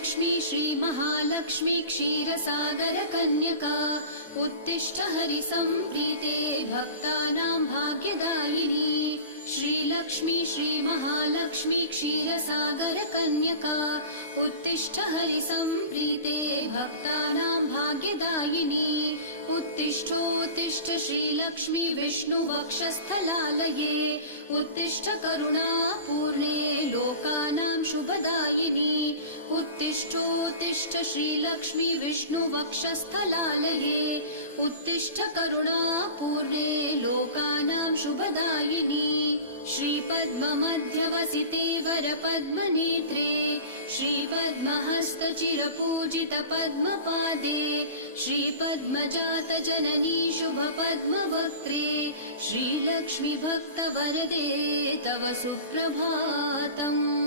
श्रीलक्ष्मी श्रीमहालक्ष्मी क्षीरसागर कन्यका उत्तिष्ठ हरिसम्प्रीते भक्तानां भाग्यदायिनी। श्रीलक्ष्मी श्रीमहालक्ष्मी क्षीरसागर कन्यका उत्तिष्ठ हरिसम्प्रीते भक्तानां भाग्यदायिनी। उत्तिष्ठोत्तिष्ठ श्रीलक्ष्मी विष्णुवक्षस्थलालये उत्तिष्ठ करुणापूर्णे लोकानां शुभदायिनी। उत्तिष्ठोत्तिष्ठ श्रीलक्ष्मी विष्णुवक्षस्थलालये उत्तिष्ठ करुणापूर्णे लोकानां शुभदायिनी। श्रीपद्ममध्यवसिते वरपद्मनेत्रे श्रीपद्महस्तचिरपूजित पद्मपादे श्रीपद्मजात जननी शुभपद्मवक्त्रे श्रीलक्ष्मी भक्तवरदे तव सुप्रभातम्।